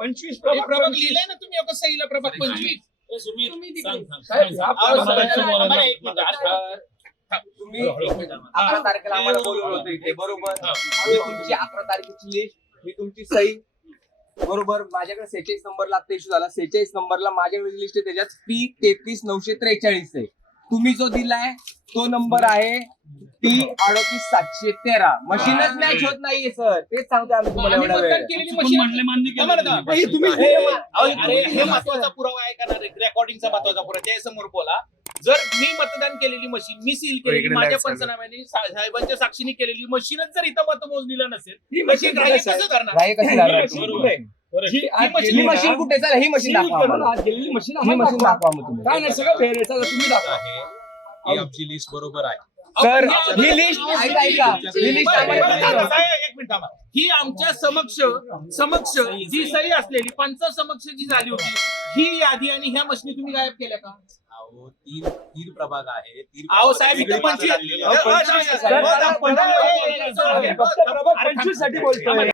25 प्रभाग लिहिलाय ना तुम्ही एका सहीला प्रभाग 25. तुम्ही तुम्ही 11 तारखेला आम्हाला बोलवलं होतं इथे, बरोबर. मी तुमची 11 तारखेची लिस्ट, मी तुमची सही, बरोबर. माझ्याकडे 46 नंबरला आता इश्यू झाला. 46 नंबरला माझ्याकडे लिस्ट आहे, त्याच्यात P33943 आहे. तुम्ही जो दिलाय तो नंबर आहे P38713. मशीनच मॅच होत नाहीये सर, तेच सांगतोय आम्ही तुम्हाला एवढा वेळ. केलेली मशीन मान्य केलं तुम्ही अरे हे महत्वाचा पुरावा आहे का? रेकॉर्डिंगचा महत्वाचा पुरावा त्या समोर बोला. जर मी मतदान केलेली मशीन, मी सील केलेली, माझ्या पंचनाम्याने साहेबांच्या साक्षीने केलेली मशीनच जर इथं मतमोजणीला नसेल, ही मशीन ग्राह्य कसं धरणार? राही कशी धरणार? ही ही मशीन कुठे? चला ही मशीन दाखवा आम्हाला. गेलेली मशीन ही मशीन दाखवा मग तुम्ही. काय नाही, सगळं फेर चला तुम्ही दाखवा. ही आमची लिस्ट बरोबर आहे. सर ही लिस्ट ऐका ही लिस्ट एक मिनिट थांबा. ही आमच्या समक्ष जी सही असलेली पंचासमक्ष जी झाली होती, ही यादी आणि ह्या मशीनी तुम्ही गायब केल्या का? अहो, तीन प्रभाग आहे. अहो साहेब इथं 25 प्रभाग 25 साठी बोलतोय.